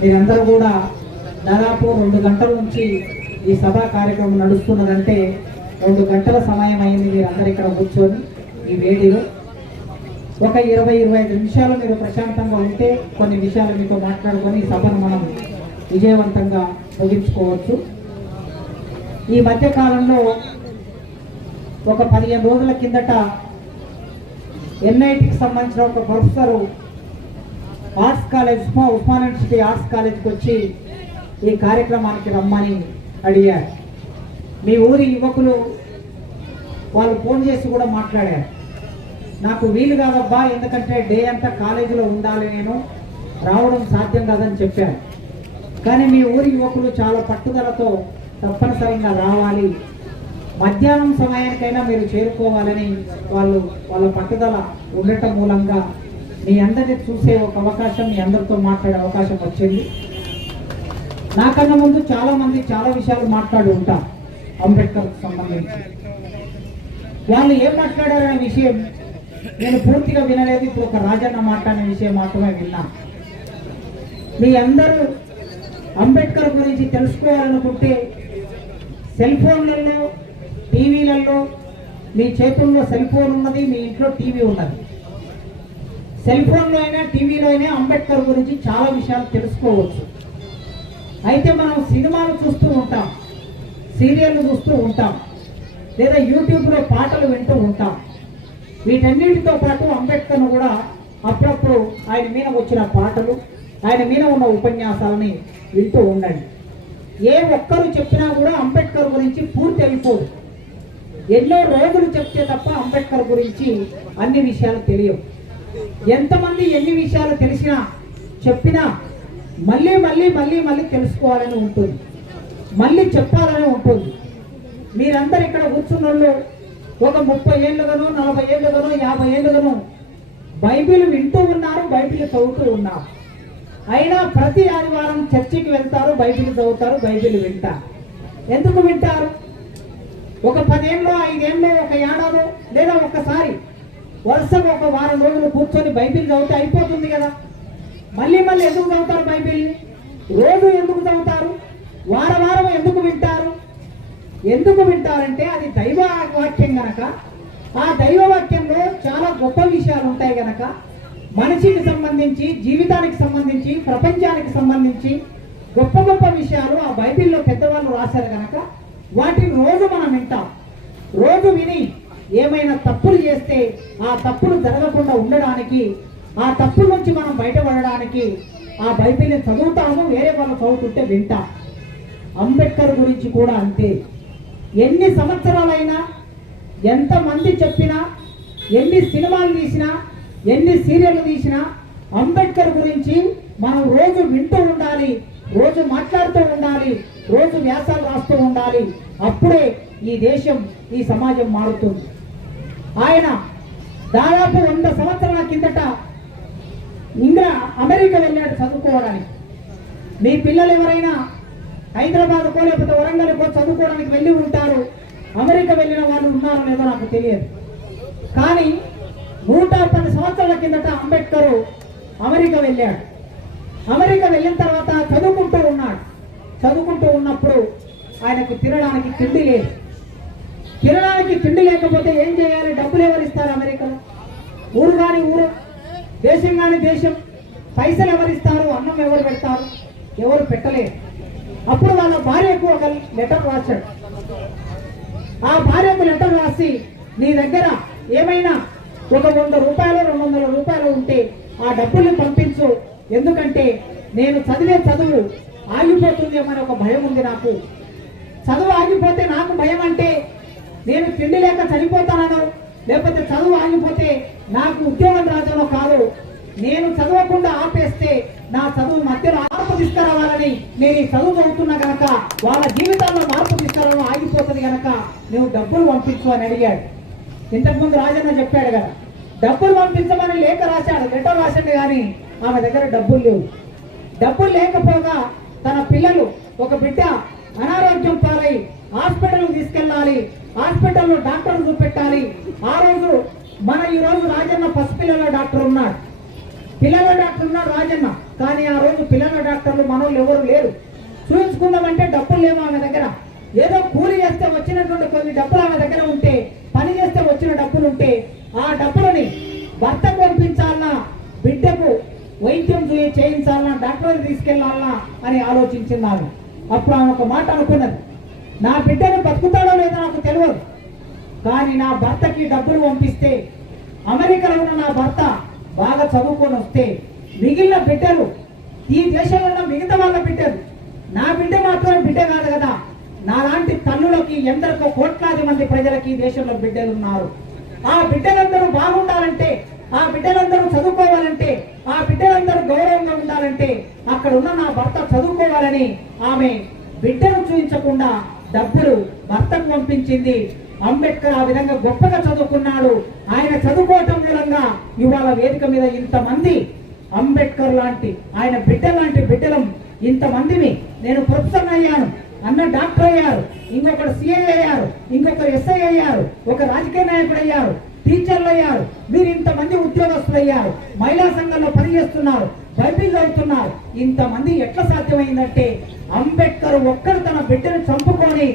మీరందరూ కూడా దాదాపు 2 గంటల నుంచి ఈ సభా కార్యక్రమం నడుస్తున్నదంటే 2 గంటల సమయం అయింది. మీరందరూ ఇక్కడ కూర్చొని ఈ వేదిలో ఒక 20-25 నిమిషాలు మీరు ప్రశాంతంగా ఉంటే కొన్ని విషయాలు మీతో మాట్లాడుకొని ఈ సభను మనం విజయవంతంగా ముగించుకోవచ్చు. ఈ మధ్యకాలంలో ఒక 15 రోజుల కిందట ఎన్ఐటికి సంబంధించిన ఒక professor arts college Osman university arts కాలేజ్కి వచ్చి ఈ కార్యక్రమానికి రమ్మని అడిగారు. మీ ఊరి యువకులు వాళ్ళు ఫోన్ చేసి కూడా మాట్లాడారు. నాకు వీలు కాదబ్బా, ఎందుకంటే డే అంతా కాలేజీలో ఉండాలి, నేను రావడం సాధ్యం కాదని చెప్పారు. కానీ మీ ఊరి యువకులు చాలా పట్టుదలతో తప్పనిసరిగా రావాలి, మధ్యాహ్నం సమయానికైనా మీరు చేరుకోవాలని వాళ్ళ పట్టుదల ఉండటం మూలంగా మీ అందరినీ చూసే ఒక అవకాశం, మీ అందరితో మాట్లాడే అవకాశం వచ్చింది. నాకన్నా ముందు చాలా మంది చాలా విషయాలు మాట్లాడి ఉంటాం అంబేద్కర్కి సంబంధించి. వాళ్ళు ఏం మాట్లాడారనే విషయం నేను పూర్తిగా వినలేదు. ఇప్పుడు ఒక రాజన్న మాట్లాడిన విషయం మాత్రమే విన్నా. మీ అందరూ అంబేద్కర్ గురించి తెలుసుకోవాలనుకుంటే సెల్ ఫోన్లలో, టీవీలలో, మీ చేతుల్లో సెల్ ఫోన్ ఉన్నది, మీ ఇంట్లో టీవీ ఉన్నది. సెల్ ఫోన్లో అయినా టీవీలో అయినా అంబేద్కర్ గురించి చాలా విషయాలు తెలుసుకోవచ్చు. అయితే మనం సినిమాలు చూస్తూ ఉంటాం, సీరియళ్ళు చూస్తూ ఉంటాం, లేదా యూట్యూబ్లో పాటలు వింటూ ఉంటాం. వీటన్నిటితో పాటు అంబేద్కర్ను కూడా అప్పుడప్పుడు ఆయన మీద వచ్చిన పాటలు, ఆయన మీద ఉన్న ఉపన్యాసాలని వింటూ ఉండండి. ఏ ఒక్కరు చెప్పినా కూడా అంబేద్కర్ గురించి పూర్తి అయిపోదు. ఎన్నో రోజులు చెప్తే తప్ప అంబేద్కర్ గురించి అన్ని విషయాలు తెలియవు. ఎంతమంది ఎన్ని విషయాలు తెలిసినా చెప్పినా మళ్ళీ మళ్ళీ మళ్ళీ మళ్ళీ తెలుసుకోవాలని ఉంటుంది, మళ్ళీ చెప్పాలని ఉంటుంది. మీరందరూ ఇక్కడ కూర్చున్న వాళ్ళు ఒక 30 ఏళ్ళుగానో 40 ఏళ్ళుగానో 50 ఏళ్ళుగానో బైబిల్ వింటూ ఉన్నారు, బైబిల్ చదువుతూ ఉన్నారు. అయినా ప్రతి ఆదివారం చర్చికి వెళ్తారు, బైబిల్ చదువుతారు, బైబిల్ వింటారు. ఎందుకు వింటారు? ఒక 10 ఏళ్ళు, 5 ఏళ్ళు, ఒక ఏడాది, లేదా ఒకసారి వరుసగా ఒక వారం రోజులు కూర్చొని బైబిల్ చదివితే అయిపోతుంది కదా. మళ్ళీ మళ్ళీ ఎందుకు చదువుతారు బైబిల్ని? రోజు ఎందుకు చదువుతారు? వారం ఎందుకు వింటారు? ఎందుకు వింటారంటే అది దైవ వాక్యం గనక, ఆ దైవ వాక్యంలో చాలా గొప్ప విషయాలు ఉంటాయి గనక, మనిషికి సంబంధించి, జీవితానికి సంబంధించి, ప్రపంచానికి సంబంధించి గొప్ప గొప్ప విషయాలు ఆ బైబిల్లో పెద్దవాళ్ళు రాశారు గనక వాటిని రోజు మనం వింటాం. రోజు విని ఏమైనా తప్పులు చేస్తే ఆ తప్పులు జరగకుండా ఉండడానికి, ఆ తప్పుల నుంచి మనం బయటపడడానికి ఆ బైబిల్ని చదువుతాము, వేరే వాళ్ళు చదువుతుంటే వింటాం. అంబేద్కర్ గురించి కూడా అంతే. ఎన్ని సంవత్సరాలైనా, ఎంతమంది చెప్పినా, ఎన్ని సినిమాలు తీసినా, ఎన్ని సీరియళ్ళు తీసినా అంబేద్కర్ గురించి మనం రోజు వింటూ ఉండాలి, రోజు మాట్లాడుతూ ఉండాలి, రోజు వ్యాసాలు రాస్తూ ఉండాలి. అప్పుడే ఈ దేశం, ఈ సమాజం మారుతుంది. ఆయన దాదాపు 100 సంవత్సరాల కిందట అమెరికా వెళ్ళాడు చదువుకోవడానికి. మీ పిల్లలు ఎవరైనా హైదరాబాద్కో లేకపోతే వరంగల్కో చదువుకోవడానికి వెళ్ళి ఉంటారు. అమెరికా వెళ్ళిన వాళ్ళు ఉన్నారో లేదో నాకు తెలియదు. కానీ 110 సంవత్సరాల కిందట అంబేద్కర్ అమెరికా వెళ్ళాడు. అమెరికా వెళ్ళిన తర్వాత చదువుకుంటూ ఉన్నాడు. చదువుకుంటూ ఉన్నప్పుడు ఆయనకు తినడానికి తిండి లేదు. తినడానికి తిండి లేకపోతే ఏం చేయాలి? డబ్బులు ఎవరు ఇస్తారు అమెరికాలో? ఊరు కాని ఊరు, దేశం కాని దేశం. పైసలు ఎవరిస్తారు? అన్నం ఎవరు పెడతారు? ఎవరు పెట్టలేరు. అప్పుడు వాళ్ళ భార్యకు ఒక లెటర్ రాశాడు. ఆ భార్యకు లెటర్ రాసి, నీ దగ్గర ఏమైనా ఒక 100 రూపాయలు 200 రూపాయలు ఉంటే ఆ డబ్బుల్ని పంపించు, ఎందుకంటే నేను చదివే చదువు ఆగిపోతుందేమని ఒక భయం ఉంది నాకు. చదువు ఆగిపోతే నాకు భయం అంటే నేను తిండి లేక చనిపోతానో, లేకపోతే చదువు ఆగిపోతే నాకు ఉద్యోగం రాజనో కాదు. నేను చదవకుండా ఆపేస్తే నా చదువు మధ్యలో మార్పు తీసుకురావాలని నేను ఈ చదువు చదువుతున్నా కనుక వాళ్ళ జీవితాల్లో మార్పు తీసుకురావడం ఆగిపోతుంది కనుక నువ్వు డబ్బులు పంపించు అని అడిగాడు. ఇంతకుముందు రాజన్న చెప్పాడు కదా, డబ్బులు పంపించమని లేఖ రాశాడు, లెటర్ రాశాడు. కానీ ఆమె దగ్గర డబ్బులు లేవు. డబ్బులు లేకపోగా తన పిల్లలు, ఒక బిడ్డ అనారోగ్యం పాలై హాస్పిటల్ తీసుకెళ్ళాలి, హాస్పిటల్లో డాక్టర్ చూపెట్టాలి. ఆ రోజు ఈ రోజు రాజన్న పసిపిల్లల డాక్టర్ ఉన్నాడు. పిల్లల డాక్టర్ ఉన్నాడు రాజన్న, కానీ ఆ రోజు పిల్లల డాక్టర్లు మనోళ్ళు ఎవరు లేరు. చూపించుకుందామంటే డబ్బులు లేవు ఆమె దగ్గర. ఏదో కూలి చేస్తే వచ్చినటువంటి కొన్ని డబ్బులు ఆమె దగ్గర ఉంటే, పని చేస్తే వచ్చిన డబ్బులు ఉంటే, ఆ డబ్బులని భర్తకు పంపించాలన్నా, బిడ్డకు వైద్యం చేయించాలన్నా, డాక్టర్ తీసుకెళ్లాలన్నా అని ఆలోచించింది ఆమె. అప్పుడు ఆమె ఒక మాట అనుకున్నది, నా బిడ్డను బతుకుతాడో లేదో నాకు తెలియదు, కానీ నా భర్తకి డబ్బులు పంపిస్తే, అమెరికాలో ఉన్న నా భర్త బాగా చదువుకొని వస్తే మిగిలిన బిడ్డలు, ఈ దేశంలో ఉన్న మిగతా వాళ్ళ బిడ్డలు, నా బిడ్డ మాత్రమే బిడ్డ కాదు కదా, నాలాంటి తల్లులకి ఎందరికో కోట్లాది మంది ప్రజలకి ఈ దేశంలో బిడ్డలు ఉన్నారు. ఆ బిడ్డలందరూ బాగుండాలంటే, ఆ బిడ్డలందరూ చదువుకోవాలంటే, ఆ బిడ్డలందరూ గౌరవంగా ఉండాలంటే అక్కడ ఉన్న నా భర్త చదువుకోవాలని ఆమె బిడ్డను చూపించకుండా డబ్బులు భర్తకు పంపించింది. అంబేద్కర్ ఆ విధంగా గొప్పగా చదువుకున్నాడు. ఆయన చదువుకోవటం మూలంగా ఇవాళ వేదిక మీద ఇంతమంది అంబేద్కర్ లాంటి ఆయన బిడ్డ లాంటి బిడ్డలం ఇంతమందిని, నేను ప్రొఫెసర్ అయ్యాను, అన్న డాక్టర్ అయ్యారు, ఇంకొకరు సిఐ అయ్యారు, ఇంకొకరు ఎస్ఐ అయ్యారు, ఒక రాజకీయ నాయకుడు అయ్యారు, టీచర్లు అయ్యారు, మీరు ఇంతమంది ఉద్యోగస్తులు అయ్యారు, మహిళా సంఘంలో పనిచేస్తున్నారు, బైబిల్ చదువుతున్నారు. ఇంతమంది ఎట్లా సాధ్యమైందంటే అంబేద్కర్ ఒక్కరు తన బిడ్డను చంపుకొని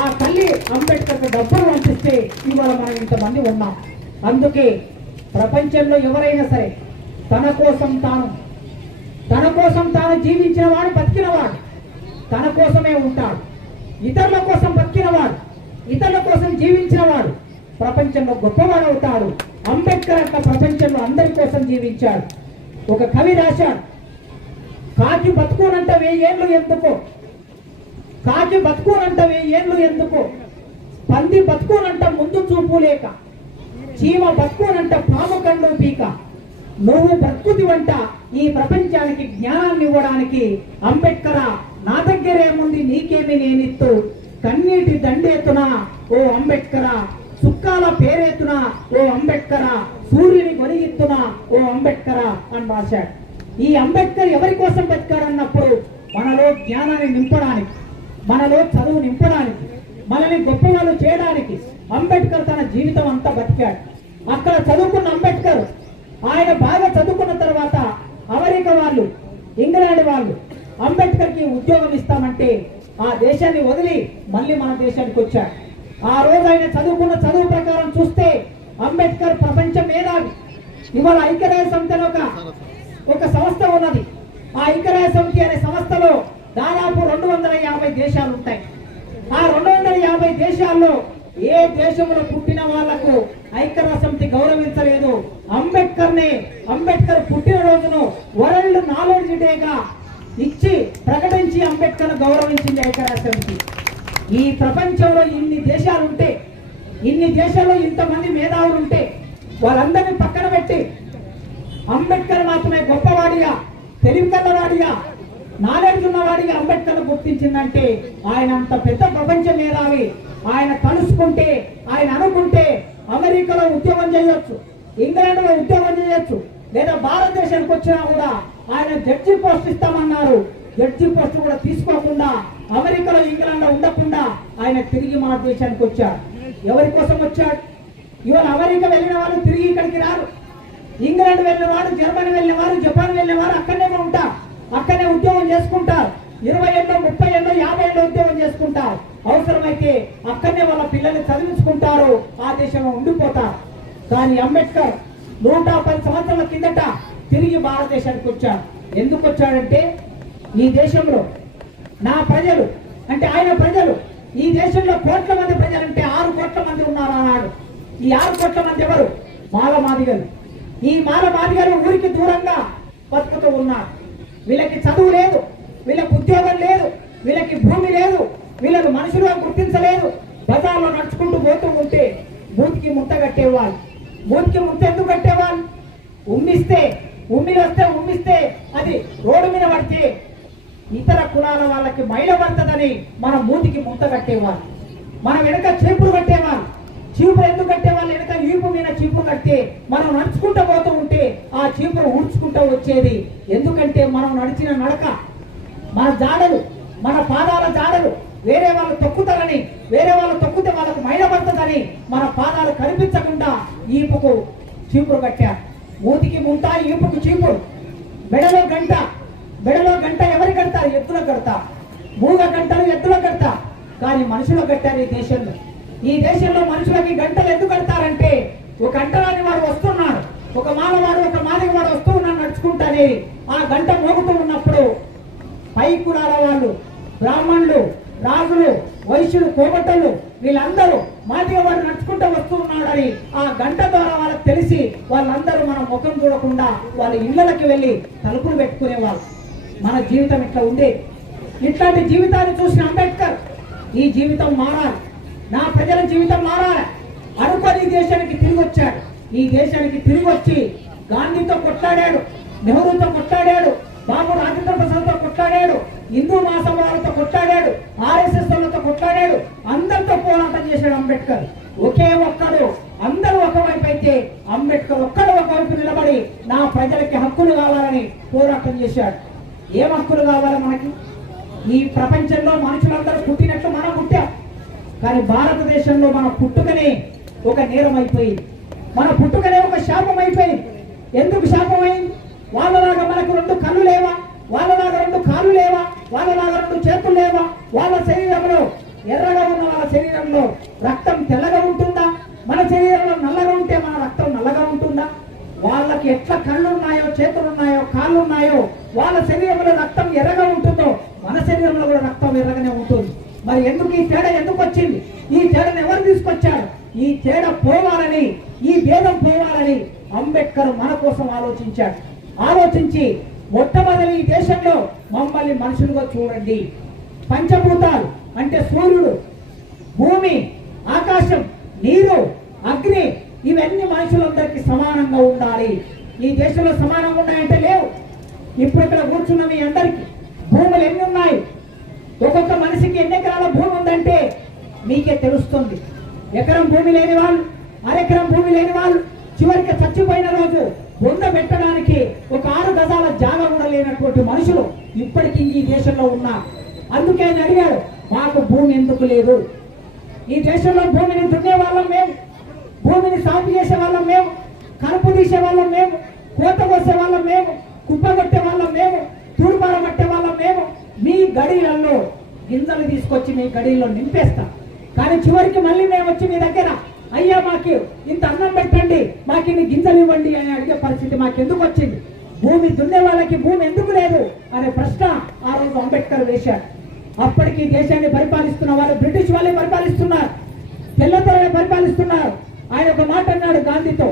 ఆ తల్లి అంబేద్కర్కు డబ్బులు పంపిస్తే ఇవాళ మనం ఇంతమంది ఉన్నాం. అందుకే ప్రపంచంలో ఎవరైనా సరే తన కోసం తాను జీవించిన వాడు, బతికినవాడు తన కోసమే ఉంటాడు. ఇతరుల కోసం బతికినవాడు, ఇతరుల కోసం జీవించిన వాడు ప్రపంచంలో గొప్పవాడు అవుతాడు. అంబేద్కర్ అట్లా ప్రపంచంలో అందరి కోసం జీవించాడు. ఒక కవి రాశాడు, కాకి బతుకునంట 1000 ఏళ్ళు ఎందుకో, కాకి బతుకునంట 1000 ఏళ్ళు ఎందుకో, పంది బతుకునంట ముందు చూపు లేక, చీమ బతుకునంట పాము కండు పీక, నువ్వు బ్రతుకుతివంట ఈ ప్రపంచానికి జ్ఞానాన్ని ఇవ్వడానికి. అంబేద్కర్ నా దగ్గరేముంది నీకేమి నేనిత్తు, కన్నీటి దండేతునా ఓ అంబేద్కర్, సుక్కాల పేరేతునా ఓ అంబేద్కర్, సూర్యుని గొరిగిత్తునా ఓ అంబేద్కర్ అని రాశాడు. ఈ అంబేద్కర్ ఎవరి కోసం బతికాడన్నప్పుడు మనలో జ్ఞానాన్ని నింపడానికి, మనలో చదువు నింపడానికి, మనల్ని గొప్పవాళ్ళు చేయడానికి అంబేద్కర్ తన జీవితం అంతా బతికాడు. అక్కడ చదువుకున్న అంబేద్కర్ ఆయన బాగా చదువుకున్న తర్వాత అమెరికా వాళ్ళు, ఇంగ్లాండ్ వాళ్ళు అంబేద్కర్కి ఉద్యోగం ఇస్తామంటే ఆ దేశాన్ని వదిలి మళ్ళీ మన దేశానికి వచ్చాడు. ఆ రోజు ఆయన చదువుకున్న చదువు ప్రకారం చూస్తే అంబేద్కర్ ప్రపంచ మేధావి. ఇవాళ ఐక్యరాజ్య సమితిలో ఒక సంస్థ ఉన్నది. ఆ ఐక్యరాజ్య సమితి అనే సంస్థలో దాదాపు 250 దేశాలు ఉంటాయి. ఆ 250 దేశాల్లో ఏ దేశంలో పుట్టిన వాళ్లకు ఐక్యరాజ్య సమితి గౌరవించలేదు. అంబేద్కర్ పుట్టిన రోజును వరల్డ్ నాలెడ్జ్ డేగా ఇచ్చి ప్రకటించి అంబేద్కర్ గౌరవించింది ఐక్యరాజ్య సమితి. ఈ ప్రపంచంలో ఇన్ని దేశాలుంటే, ఇన్ని దేశాల్లో ఇంతమంది మేధావులు ఉంటే వాళ్ళందరినీ పక్కన పెట్టి అంబేద్కర్ మాత్రమే గొప్పవాడిగా, తెలివి కల్లవాడిగా, నాలెడ్జ్ ఉన్నవాడిగా అంబేద్కర్ గుర్తించిందంటే ఆయన అంత పెద్ద ప్రపంచ మేధావి. ఆయన కలుసుకుంటే, ఆయన అనుకుంటే అమెరికాలో ఉద్యోగం చేయొచ్చు, ఇంగ్లాండ్ లో ఉద్యోగం చేయొచ్చు, లేదా భారతదేశానికి వచ్చినా కూడా ఆయన జడ్జి పోస్ట్ ఇస్తామన్నారు. జడ్జి పోస్ట్ కూడా తీసుకోకుండా అమెరికాలో, ఇంగ్లాండ్ లో ఉండకుండా ఆయన తిరిగి మన దేశానికి వచ్చాడు. ఎవరి కోసం వచ్చాడు? ఇవాళ అమెరికా వెళ్ళిన వాళ్ళు తిరిగి ఇక్కడికి రారు. ఇంగ్లాండ్ వెళ్ళిన వారు, జర్మనీ వెళ్ళిన వారు, జపాన్ వెళ్ళిన వారు అక్కడనే ఉంటారు, అక్కడనే ఉద్యోగం చేసుకుంటారు. 20 ఏళ్ళు, 30 ఏళ్ళు, 50 ఏళ్ళు ఉద్యోగం చేసుకుంటారు. అవసరమైతే అక్కడనే వాళ్ళ పిల్లల్ని చదివించుకుంటారు, ఆ దేశంలో ఉండిపోతారు. కానీ అంబేద్కర్ 110 సంవత్సరాల కిందట తిరిగి భారతదేశానికి వచ్చాడు. ఎందుకు వచ్చాడంటే ఈ దేశంలో నా ప్రజలు అంటే ఆయన ప్రజలు, ఈ దేశంలో కోట్ల మంది ప్రజలంటే 6 కోట్ల మంది ఉన్నారు అన్నాడు. ఈ 6 కోట్ల మంది ఎవరు? మాలమాదిగలు. ఈ మాలమాదిగలు ఊరికి దూరంగా బతుకుతూ ఉన్నారు. వీళ్ళకి చదువు లేదు, వీళ్ళకి ఉద్యోగం లేదు, వీళ్ళకి భూమి లేదు, వీళ్ళను మనుషులుగా గుర్తించలేదు. బజార్లో నడుచుకుంటూ పోతూ ఉంటే మూతికి ముట్ట కట్టేవాళ్ళు. మూతికి ముట్ట ఎందుకు కట్టేవాళ్ళు? ఉమ్మిస్తే అది రోడ్డు మీద పడితే ఇతర కులాల వాళ్ళకి మైల పడుతుందని మన మూతికి ముట్ట కట్టేవాళ్ళు. మన వెనక చీపురు కట్టేవాళ్ళు. చీపురు ఎందుకు కట్టేవాళ్ళు? వెనక ఈపు మీద చీపురు కట్టే మనం నడుచుకుంటూ పోతూ ఉంటే ఆ చీపురు ఊడ్చుకుంటూ వచ్చేది. ఎందుకంటే మనం నడిచిన నడక, మన జాడలు, మన పాదాల జాడలు వేరే వాళ్ళు తొక్కుతారని, వేరే వాళ్ళు తొక్కితే వాళ్ళకు మైల పడుతుందని మన పాదాలు కనిపించకుండా ఈపుకు చీపురు కట్టారు. మూతికి ముంట, ఈపుకు చీపురు. మెడలో గంట, మెడలో గంట ఎవరు కడతారు? ఎత్తులో కడతా. మూగ గంటలు ఎత్తులో కడతా, కానీ మనుషులు కట్టారు ఈ దేశంలో. ఈ దేశంలో మనుషులకి గంటలు ఎందుకు కడతారంటే, ఒక అంటరాని వాడు వస్తున్నాడు, ఒక మానవాడు ఒక మాదిగవాడు వస్తూ ఉన్నాడు నడుచుకుంటానే, ఆ గంట మోగుతూ ఉన్నప్పుడు పై కులాల వాళ్ళు, బ్రాహ్మణులు, రాజులు, వైశ్యులు, కోమటలు వీళ్ళందరూ మాదిగవాడు నడుచుకుంటూ వస్తూ ఉన్నాడని ఆ గంట ద్వారా వాళ్ళకి తెలిసి వాళ్ళందరూ మన ముఖం చూడకుండా వాళ్ళ ఇళ్ళకి వెళ్ళి తలుపులు పెట్టుకునేవాళ్ళు. మన జీవితం ఇట్లా ఉండే. ఇట్లాంటి జీవితాన్ని చూసిన అంబేద్కర్ ఈ జీవితం మారాలి, నా ప్రజల జీవితం మారాలి అనుకొని ఈ దేశానికి తిరిగి వచ్చాడు. ఈ దేశానికి తిరిగి వచ్చి గాంధీతో కొట్లాడాడు, నెహ్రూతో కొట్లాడాడు, బాబు రాజేంద్ర ప్రసాద్తో కొట్లాడాడు, హిందూ మహాసభలతో కొట్లాడాడు, ఆర్ఎస్ఎస్ వాళ్ళతో కొట్లాడాడు, అందరితో పోరాటం చేశాడు అంబేద్కర్. ఒకే ఒక్కడు, అందరూ ఒకవైపు అయితే అంబేద్కర్ ఒక్కడు ఒకవైపు నిలబడి నా ప్రజలకి హక్కులు కావాలని పోరాటం చేశాడు. ఏం హక్కులు కావాలి మనకి? ఈ ప్రపంచంలో మనుషులందరూ పుట్టినట్లు మనం పుట్టాం, కానీ భారతదేశంలో మన పుట్టుకనే ఒక నేరం అయిపోయింది, మన పుట్టుకనే ఒక శాపం అయిపోయింది. ఎందుకు శాపమైంది? వాళ్ళలాగా మనకు 2 కళ్ళు లేవా? వాళ్ళలాగా 2 కాళ్ళు లేవా? వాళ్ళలాగా 2 చేతులు లేవా? వాళ్ళ శరీరంలో ఎర్రగా ఉన్న వాళ్ళ శరీరంలో రక్తం తెల్లగా ఉంటుందా? మన శరీరంలో నల్లగా ఉంటే మన రక్తం నల్లగా ఉంటుందా? వాళ్ళకి ఎట్లా కళ్ళు ఉన్నాయో, చేతులు ఉన్నాయో, కాళ్ళు ఉన్నాయో, వాళ్ళ శరీరంలో రక్తం ఎర్రగా ఉంటుందో మన శరీరంలో కూడా రక్తం ఎర్రగానే ఉంటుంది. మరి ఎందుకు ఈ తేడా ఎందుకు వచ్చింది? ఈ తేడాను ఎవరు తీసుకొచ్చారు? ఈ తేడా పోవాలని, ఈ భేదం పోవాలని అంబేద్కర్ మన కోసం ఆలోచించాడు. ఆలోచించి మొట్టమొదటి ఈ దేశంలో మమ్మల్ని మనుషులుగా చూడండి, పంచభూతాలు అంటే సూర్యుడు, భూమి, ఆకాశం, నీరు, అగ్ని ఇవన్నీ మనుషులందరికీ సమానంగా ఉండాలి. ఈ దేశంలో సమానంగా ఉన్నాయంటే లేవు. ఇప్పుడు ఇక్కడ కూర్చున్న మీ అందరికీ భూములు ఎన్ని ఉన్నాయి, ఒక్కొక్క మనిషికి ఎన్ని ఎకరాల భూమి ఉందంటే మీకే తెలుస్తుంది. ఎకరం భూమి లేని వాళ్ళు, అరెకరం భూమి లేని వాళ్ళు చివరికి చచ్చిపోయిన రోజు బొంద పెట్టడానికి ఒక 6 గజాల జాగా కూడా లేనటువంటి మనుషులు ఇప్పటికీ ఈ దేశంలో ఉన్నారు. అందుకే ఆయన అడిగాడు, మాకు భూమి ఎందుకు లేదు? ఈ దేశంలో భూమిని దున్నే వాళ్ళం మేము, భూమిని సాగు చేసే వాళ్ళం మేము, కలుపు తీసే వాళ్ళం మేము, కోత కోసే వాళ్ళం మేము, కుప్ప కొట్టే వాళ్ళం మేము, తూర్పార పట్టే వాళ్ళం మేము. మీ గడిలలో గింజలు తీసుకొచ్చి మీ గడిలో నింపేస్తాం, కానీ చివరికి మళ్ళీ మేము వచ్చి మీ దగ్గర అయ్యా మాకు ఇంత అన్నం పెట్టండి, మాకు ఇన్ని గింజలు ఇవ్వండి అని అడిగే పరిస్థితి మాకెందుకు వచ్చింది? భూమి దున్నే వాళ్ళకి భూమి ఎందుకు లేదు అనే ప్రశ్న ఆ రోజు అంబేద్కర్ వేశాడు. అప్పటికి దేశాన్ని పరిపాలిస్తున్న వాళ్ళు బ్రిటిష్ వాళ్ళే పరిపాలిస్తున్నారు, తెల్లతోనే పరిపాలిస్తున్నారు. ఆయన ఒక మాట అన్నాడు గాంధీతో,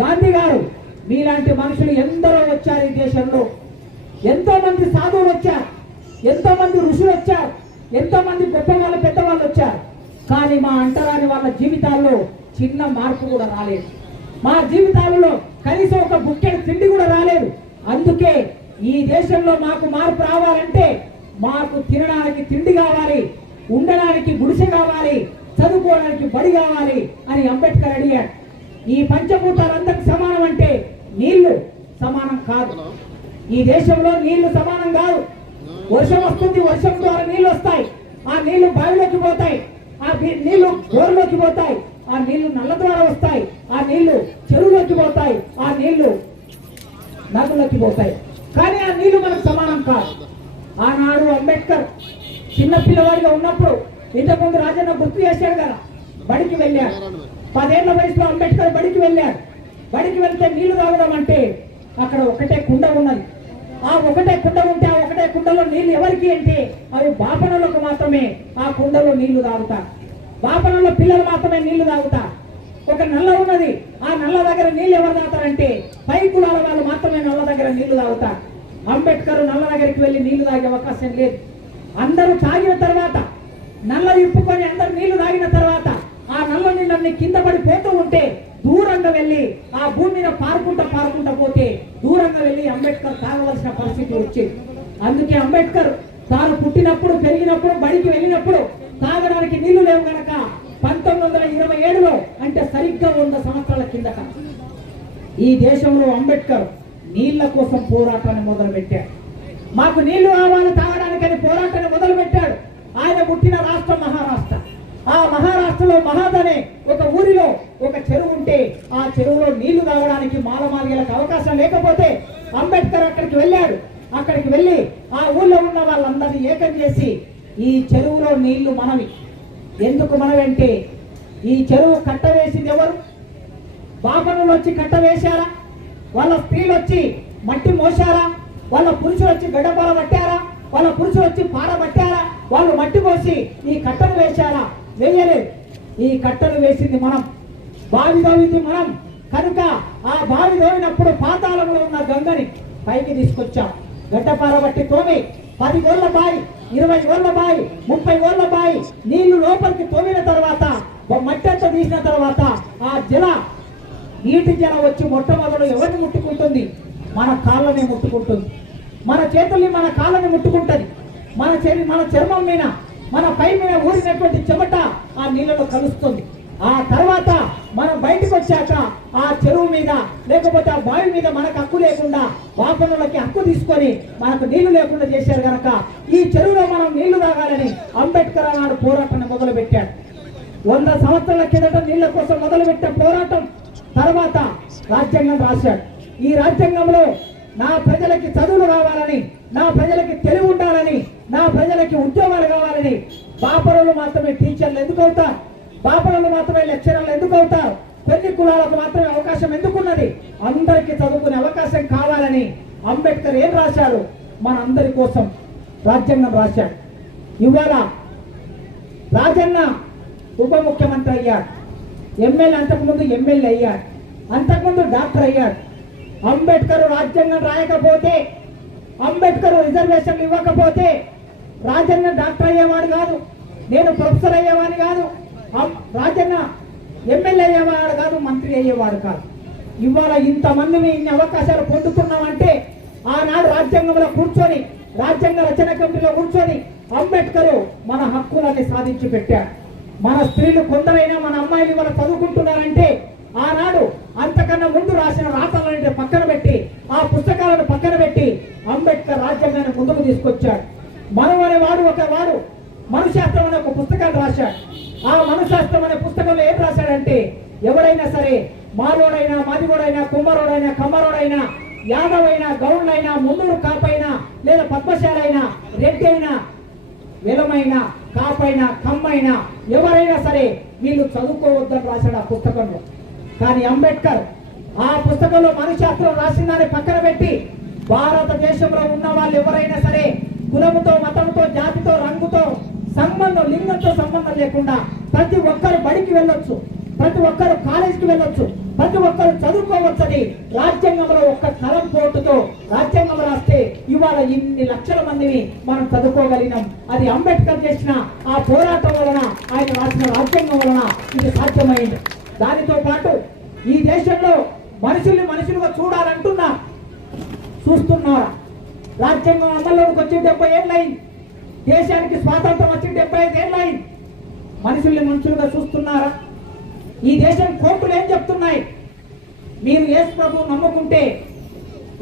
గాంధీ గారు మీలాంటి మనుషులు ఎందరో వచ్చారు ఈ దేశంలో, ఎంతో మంది సాధువులు వచ్చారు, ఎంతో మంది ఋషులు వచ్చారు, ఎంతో మంది గొప్ప వాళ్ళు పెద్దవాళ్ళు వచ్చారు, కానీ మా అంటరాని వాళ్ళ జీవితాల్లో చిన్న మార్పు కూడా రాలేదు. మా జీవితాలలో కనీసం ఒక బుక్కెడు తిండి కూడా రాలేదు. అందుకే ఈ దేశంలో మాకు మార్పు రావాలంటే మాకు తినడానికి తిండి కావాలి, ఉండడానికి గుడిసె కావాలి, చదువుకోవడానికి బడి కావాలి అని అంబేద్కర్ అడిగాడు. ఈ పంచభూతాలందరికి సమానం అంటే నీళ్లు సమానం కాదు. ఈ దేశంలో నీళ్లు సమానం కాదు. వర్షం వస్తుంది, వర్షం ద్వారా నీళ్లు వస్తాయి, ఆ నీళ్లు బావిలోకి పోతాయి, ఆ నీళ్లు బోరులోకి పోతాయి, ఆ నీళ్లు నల్ల ద్వారా వస్తాయి, ఆ నీళ్లు చెరువులోకి పోతాయి, ఆ నీళ్లు నదుల్లోకి పోతాయి, కానీ ఆ నీళ్లు మనకు సమానం కాదు. ఆనాడు అంబేద్కర్ చిన్న పిల్లవాడిగా ఉన్నప్పుడు ఇంతకుముందు రాజన్న గుర్తు చేశాడు కదా, బడికి వెళ్ళాడు. 10 ఏళ్ల వయసులో అంబేద్కర్ బడికి వెళ్ళాడు. బడికి వెళ్తే నీళ్లు తాగడం అంటే అక్కడ ఒకటే కుండ ఉన్నది. ఆ ఒకటే కుండ ఉంటే ఆ ఒకటే కుండలో నీళ్లు ఎవరికి అంటే అవి బాపనలకు మాత్రమే ఆ కుండలో నీళ్లు తాగుతారు. బాపనలో పిల్లలు మాత్రమే నీళ్లు తాగుతారు. ఒక నల్ల ఉన్నది, ఆ నల్ల దగ్గర నీళ్లు ఎవరు తాగుతారంటే పై కులాల వాళ్ళు మాత్రమే నల్ల దగ్గర నీళ్లు తాగుతారు. అంబేద్కర్ నల్ల దగ్గరికి వెళ్ళి నీళ్లు తాగే అవకాశం లేదు. అందరూ తాగిన తర్వాత నల్ల ఇప్పుకొని అందరు నీళ్లు తాగిన తర్వాత ఆ నల్ల నీళ్ళని కింద పడి పోతూ ఉంటే దూరంగా వెళ్ళి ఆ భూమి మీద పారుకుంటా పోతే దూరంగా వెళ్ళి అంబేద్కర్ తాగవలసిన పరిస్థితి వచ్చింది. అందుకే అంబేద్కర్ తాను పుట్టినప్పుడు పెరిగినప్పుడు బడికి వెళ్ళినప్పుడు తాగడానికి నీళ్లు లేవు గనక 1927లో అంటే సరిగ్గా 100 సంవత్సరాల కిందట ఈ దేశంలో అంబేద్కర్ నీళ్ల కోసం పోరాటాన్ని మొదలు పెట్టాడు. మాకు నీళ్లు కావాలి తాగడానికని పోరాటాన్ని మొదలు పెట్టాడు. ఆయన పుట్టిన రాష్ట్రం మహారాష్ట్ర. ఆ మహారాష్ట్రలో మహాద్ అనే ఒక ఊరిలో ఒక చెరువు ఉంటే ఆ చెరువులో నీళ్లు తాగడానికి మాలమాదిగలకు అవకాశం లేకపోతే అంబేద్కర్ అక్కడికి వెళ్ళాడు. అక్కడికి వెళ్ళి ఆ ఊళ్ళో ఉన్న వాళ్ళందరినీ ఏకం చేసి ఈ చెరువులో నీళ్లు మనవి. ఎందుకు మనవంటే ఈ చెరువు కట్ట వేసింది ఎవరు? బాపనులు వచ్చి కట్ట వేశారా? వాళ్ళ స్త్రీలు వచ్చి మట్టి మోసారా? వాళ్ళ పురుషులు వచ్చి గడ్డపార పట్టారా? వాళ్ళ పురుషులు వచ్చి పార పట్టారా? వాళ్ళు మట్టి పోసి ఈ కట్టను వేశారా? వేయలేదు. ఈ కట్టను వేసింది మనం, బావి దోవింది మనం. కనుక ఆ బావి దోవినప్పుడు పాతాళంలో ఉన్న గంగని పైకి తీసుకొచ్చాం. గడ్డపార బట్టి తోమి 10 గోళ్ళ బాయి, 20 గోళ్ళ బాయి, 30 గోళ్ళ బాయి నీళ్లు లోపలికి తోమిన తర్వాత మట్టి అంతా తీసిన తర్వాత ఆ నీటి జల వచ్చి మొట్టమొదలు ఎవరిని ముట్టుకుంటుంది? మన కాళ్ళని ముట్టుకుంటుంది. మన చేతుల్ని మన కాళ్ళని ముట్టుకుంటుంది. మన చర్మం మీద, మన పై మీద ఊరినటువంటి చెమట ఆ నీళ్ళలో కలుస్తుంది. ఆ తర్వాత మనం బయటకు వచ్చాక ఆ చెరువు మీద లేకపోతే ఆ బావి మీద మనకు హక్కు లేకుండా వాపనులకి హక్కు తీసుకొని మనకు నీళ్లు లేకుండా చేశారు. కనుక ఈ చెరువులో మనం నీళ్లు తాగాలని అంబేద్కర్ ఆనాడు పోరాటాన్ని మొదలు పెట్టాడు. 100 సంవత్సరాల కిందట నీళ్ల కోసం మొదలుపెట్టిన పోరాటం తర్వాత రాజ్యాంగం రాశాడు. ఈ రాజ్యాంగంలో నా ప్రజలకి చదువులు కావాలని, నా ప్రజలకి తెలివి ఉండాలని, నా ప్రజలకి ఉద్యోగాలు కావాలని. బాపరులు మాత్రమే టీచర్లు ఎందుకు అవుతారు? బాపరులు మాత్రమే లెక్చరర్లు ఎందుకు అవుతారు? కొన్ని కులాలకు మాత్రమే అవకాశం ఎందుకున్నది? అందరికీ చదువుకునే అవకాశం కావాలని అంబేద్కర్ ఏం రాశాడు? మన అందరి కోసం రాజ్యాంగం రాశాడు. ఇవాళ రాజన్న ఉప ముఖ్యమంత్రి అయ్యాడు, ఎమ్మెల్యే, అంతకుముందు ఎమ్మెల్యే అయ్యాడు, అంతకుముందు డాక్టర్ అయ్యాడు. అంబేద్కర్ రాజ్యాంగం రాయకపోతే, అంబేద్కర్ రిజర్వేషన్లు ఇవ్వకపోతే రాజన్న డాక్టర్ అయ్యేవాడు కాదు, నేను ప్రొఫెసర్ అయ్యేవాడిని కాదు, రాజన్న ఎమ్మెల్యే అయ్యేవాడు కాదు, మంత్రి అయ్యేవాడు కాదు. ఇవాళ ఇంతమందిని ఇన్ని అవకాశాలు పొందుతున్నామంటే ఆనాడు రాజ్యాంగంలో కూర్చొని, రాజ్యాంగ రచన కమిటీలో కూర్చొని అంబేద్కర్ మన హక్కులని సాధించి పెట్టాడు. మన స్త్రీలు కొందరైనా, మన అమ్మాయిలు ఇవాళ చదువుకుంటున్నారంటే ఆనాడు అంతకన్నా ముందు రాసిన రాతలను పక్కన పెట్టి, ఆ పుస్తకాలను పక్కన పెట్టి అంబేద్కర్ రాజ్యాంగాన్ని ముందుకు తీసుకొచ్చాడు. మనం అనేవాడు ఒకవాడు మనుశాస్త్రం అనే ఒక పుస్తకాన్ని రాశాడు. ఆ మనుశాస్త్రం అనే పుస్తకంలో ఏం రాశాడంటే ఎవరైనా సరే, మాలోడైనా, మాదిగోడైనా, కుమ్మరోడైనా, కమ్మరోడైనా, యాదవైనా, గౌండ్లైనా, మున్నూరు కాపైనా, లేదా పద్మశాలైనా, రెడ్డి అయినా, వెలమైనా, కాపైనా, కమ్మైనా, ఎవరైనా సరే వీళ్ళు చదువుకోవద్దని రాశాడు ఆ పుస్తకంలో. కానీ అంబేద్కర్ ఆ పుస్తకంలో మనుశాస్త్రం రాసిన దాన్ని పక్కన పెట్టి భారతదేశంలో ఉన్న వాళ్ళు ఎవరైనా సరే కులముతో, మతంతో, జాతితో, రంగుతో సంబంధం, లింగంతో సంబంధం లేకుండా ప్రతి ఒక్కరు బడికి వెళ్ళొచ్చు, ప్రతి ఒక్కరు కాలేజీకి వెళ్ళొచ్చు, ప్రతి ఒక్కరు చదువుకోవచ్చని రాజ్యాంగంలో ఒక్క కలం పోటుతో రాజ్యాంగం రాస్తే ఇవాళ ఇన్ని లక్షల మందిని మనం చదువుకోగలిగినాం. అది అంబేద్కర్ చేసిన ఆ పోరాటం వలన, ఆయన రాసిన రాజ్యాంగం వలన ఇది సాధ్యమైంది. దానితో పాటు ఈ దేశంలో మనుషులుగా చూడాలంటున్నా, చూస్తున్నారా? రాజ్యాంగం అమల్లోకి వచ్చి 70 ఏళ్ళైంది, దేశానికి స్వాతంత్రం వచ్చి 75 ఏళ్ళైంది. మనుషులుగా చూస్తున్నారా? ఈ దేశం కోర్టులు ఏం చెప్తున్నాయి? మీరు యేసు ప్రభువును నమ్ముకుంటే,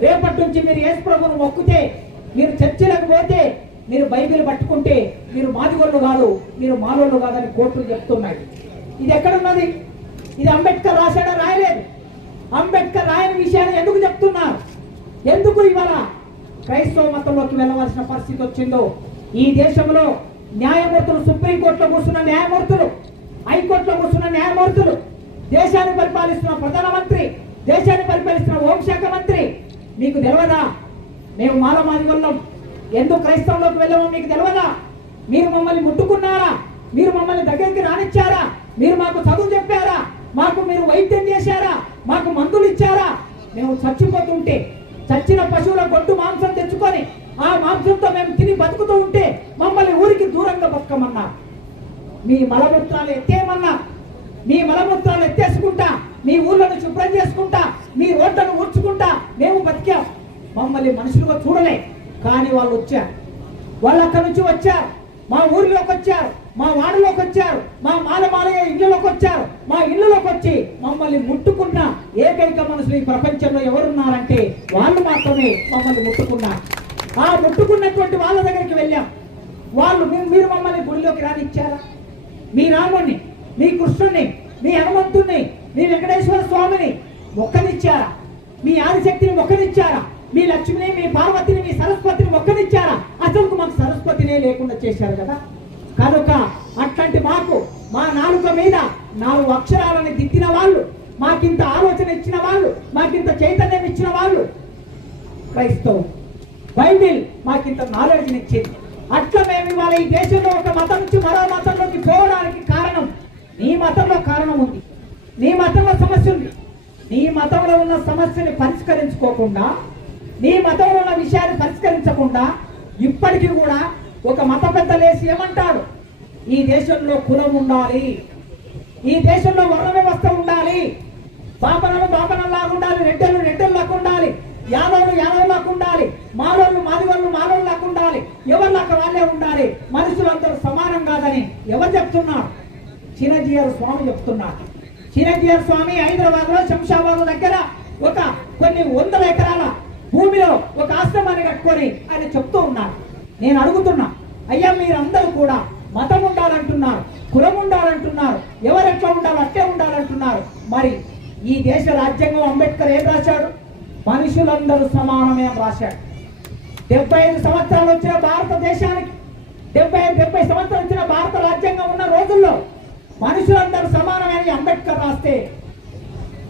రేపటి నుంచి మీరు యేసు ప్రభువును మొక్కితే, మీరు చర్చిలకు పోతే, మీరు బైబిల్ పట్టుకుంటే మీరు మాదిగోళ్ళు కాదు, మీరు మాలోళ్ళు కాదని కోర్టులు చెప్తున్నాయి. ఇది ఎక్కడున్నది? ఇది అంబేద్కర్ రాశాడా? రాయలేదు. అంబేద్కర్ రాయని విషయాన్ని ఎందుకు చెప్తున్నారు? ఎందుకు ఇవాళ క్రైస్తవ మతంలోకి వెళ్ళవలసిన పరిస్థితి వచ్చిందో? ఈ దేశంలో న్యాయమూర్తులు, సుప్రీంకోర్టులో కూర్చున్న న్యాయమూర్తులు, హైకోర్టులో కూర్చున్న న్యాయమూర్తులు, దేశాన్ని పరిపాలిస్తున్న ప్రధానమంత్రి, దేశాన్ని పరిపాలిస్తున్న హోంశాఖ మంత్రి, మీకు తెలియదా మేము మాలమాది వాళ్ళం, ఎందుకు క్రైస్తవంలోకి వెళ్ళమో మీకు తెలియదా? మీరు మమ్మల్ని ముట్టుకున్నారా? మీరు మమ్మల్ని దగ్గరికి రానిచ్చారా? మీరు మాకు చదువు చెప్పారా? మాకు మీరు వైద్యం చేశారా? మాకు మందులు ఇచ్చారా? మేము చచ్చిపోతుంటే, చచ్చిన పశువుల గొడ్డు మాంసం తెచ్చుకొని ఆ మాంసంతో మేము తిని బతుకుతూ ఉంటే మమ్మల్ని ఊరికి దూరంగా బతకమన్నా, మీ మలమూత్రాలు ఎత్తేయమన్నా, మీ మలమూత్రాలు ఎత్తేసుకుంటా, మీ ఊళ్ళను శుభ్రం చేసుకుంటా, మీ రోడ్లను ఊడ్చుకుంటా మేము బతికాం. మమ్మల్ని మనుషులుగా చూడలే. కానీ వాళ్ళు వచ్చారు, వాళ్ళు అక్కడి నుంచి వచ్చారు, మా ఊరిలోకి వచ్చారు, మా వాడలోకి వచ్చారు, మా మాలమాలయ ఇళ్లలోకి వచ్చారు. మా ఇళ్లలోకి వచ్చి మమ్మల్ని ముట్టుకున్న ఏకైక మనుషులు ఈ ప్రపంచంలో ఎవరున్నారంటే వాళ్ళు మాత్రమే మమ్మల్ని ముట్టుకున్నారు. ఆ ముట్టుకున్నటువంటి వాళ్ళ దగ్గరికి వెళ్ళాం. వాళ్ళు మీరు మమ్మల్ని గుడిలోకి రానిచ్చారా? మీ రాముణ్ణి, మీ కృష్ణుణ్ణి, మీ హనుమంతుణ్ణి, మీ వెంకటేశ్వర స్వామిని మొక్కనిచ్చారా? మీ ఆదిశక్తిని మొక్కనిచ్చారా? మీ లక్ష్మిని, మీ పార్వతిని, మీ సరస్వతిని మొక్కనిచ్చారా? అసలు మాకు సరస్వతినే లేకుండా చేశారు కదా. కనుక అట్లాంటి మాకు మా నాలుక మీద 4 అక్షరాలని దిద్దిన వాళ్ళు, మాకింత ఆలోచన ఇచ్చిన వాళ్ళు, మాకింత చైతన్యం ఇచ్చిన వాళ్ళు క్రైస్తవం. బైబిల్ మాకింత నాలెడ్జ్ని ఇచ్చింది. అట్లా మేము ఇవాళ ఈ దేశంలో ఒక మతం నుంచి మరో మతంలోకి పోవడానికి కారణం నీ మతంలో కారణం ఉంది, నీ మతంలో సమస్య ఉంది. నీ మతంలో ఉన్న సమస్యని పరిష్కరించుకోకుండా, నీ మతంలో ఉన్న విషయాన్ని పరిష్కరించకుండా ఇప్పటికీ కూడా ఒక మత పెద్ద లేసి ఏమంటాడు, ఈ దేశంలో కులం ఉండాలి, ఈ దేశంలో వర్ణ వ్యవస్థ ఉండాలి, బాపనలు బాపనల్లాగా ఉండాలి, రెడ్డలు రెడ్డల్లాగా ఉండాలి, యాదవులు యాదవులాగా ఉండాలి, మాలోళ్ళు మాదిగోళ్ళు మాలోళ్ళలాగా ఉండాలి, ఎవరిలాగా వాళ్ళే ఉండాలి, మనుషులందరూ సమానం కాదని ఎవరు చెప్తున్నారు? చిన్నజీఆర్ స్వామి చెప్తున్నారు. చిన్నజీఆర్ స్వామి హైదరాబాద్ లో శంషాబాద్ దగ్గర ఒక కొన్ని 100 ఎకరాల భూమిలో ఒక ఆశ్రమాన్ని కట్టుకొని ఆయన చెప్తూ ఉన్నారు. నేను అడుగుతున్నా, అయ్యా మీరందరూ కూడా మతం ఉండాలంటున్నారు, కులం ఉండాలంటున్నారు, ఎవరెట్లా ఉండాలో అట్టే ఉండాలంటున్నారు. మరి ఈ దేశ రాజ్యాంగం అంబేద్కర్ ఏం రాశాడు? మనుషులందరూ సమానమే అని రాశాడు. 75 సంవత్సరాలు వచ్చిన భారతదేశానికి, 70 సంవత్సరాలు వచ్చిన భారత రాజ్యాంగం ఉన్న రోజుల్లో మనుషులందరూ సమానమే అని అంబేద్కర్ రాస్తే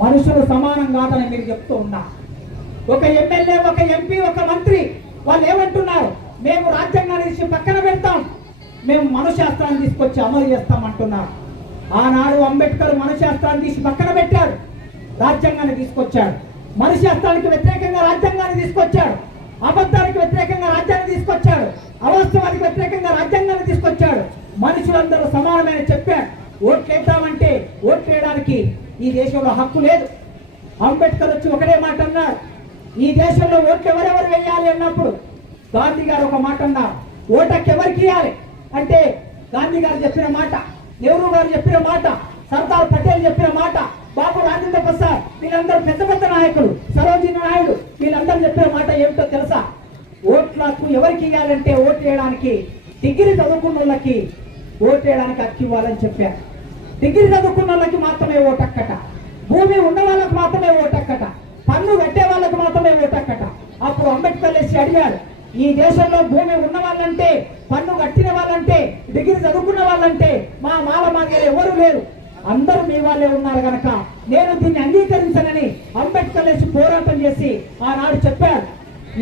మనుషులు సమానం కాదని మీరు చెప్తూ ఉన్నారు. ఒక ఎమ్మెల్యే, ఒక ఎంపీ, ఒక మంత్రి వాళ్ళు ఏమంటున్నారు? మేము రాజ్యాంగాన్ని తీసి పక్కన పెడతాం, మేము మనుశాస్త్రాన్ని తీసుకొచ్చి అమలు చేస్తామంటున్నారు. ఆనాడు అంబేద్కర్ మనుశాస్త్రాన్ని తీసి పక్కన పెట్టాడు, రాజ్యాంగాన్ని తీసుకొచ్చాడు. మనుశాస్త్రానికి వ్యతిరేకంగా రాజ్యాంగాన్ని తీసుకొచ్చాడు, అబద్ధానికి వ్యతిరేకంగా రాజ్యాన్ని తీసుకొచ్చాడు, అవాస్తవానికి వ్యతిరేకంగా రాజ్యాంగాన్ని తీసుకొచ్చాడు. మనుషులందరూ సమానమైన చెప్పాడు. ఓట్లేద్దామంటే ఓట్లేయడానికి ఈ దేశంలో హక్కు లేదు. అంబేద్కర్ వచ్చి ఒకటే మాట అన్నాడు, ఈ దేశంలో ఓట్లు ఎవరెవరు వేయాలి అన్నప్పుడు గాంధీ గారు ఒక మాట అన్నారు, ఓటకు ఎవరికి ఇవ్వాలి అంటే గాంధీ గారు చెప్పిన మాట, నెహ్రూ గారు చెప్పిన మాట, సర్దార్ పటేల్ చెప్పిన మాట, బాబు రాజేంద్ర ప్రసాద్, వీళ్ళందరూ పెద్ద పెద్ద నాయకులు, సరోజిని నాయుడు, వీళ్ళందరూ చెప్పిన మాట ఏమిటో తెలుసా? ఓట్లకు ఎవరికి ఇవ్వాలంటే ఓటు వేయడానికి డిగ్రీ చదువుకున్న వాళ్ళకి ఓటు వేయడానికి హక్కు ఇవ్వాలని చెప్పారు. డిగ్రీ చదువుకున్న వాళ్ళకి మాత్రమే ఓటక్కట, భూమి ఉన్న వాళ్ళకి మాత్రమే ఓటక్కట, పన్ను కట్టే వాళ్ళకి మాత్రమే ఓటక్కట. అప్పుడు అంబేద్కర్ లేచి అడిగాడు, ఈ దేశంలో భూమి ఉన్న వాళ్ళంటే, పన్ను కట్టిన వాళ్ళంటే, డిగ్రీ చదువుకున్న వాళ్ళంటే మా మాల మాగేలు ఎవరు లేరు, అందరూ మీ వాళ్ళే ఉన్నారు కనుక నేను దీన్ని అంగీకరించనని అంబేద్కర్ లేచి పోరాటం చేసి ఆనాడు చెప్పాడు.